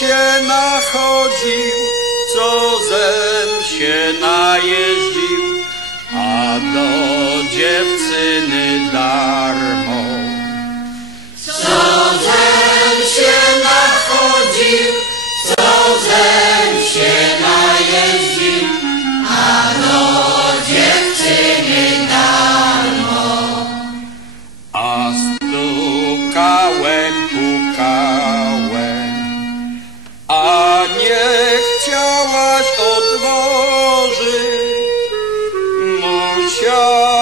się nachodził, co zem się najeździł, a do dziewczyny darmo. Lord.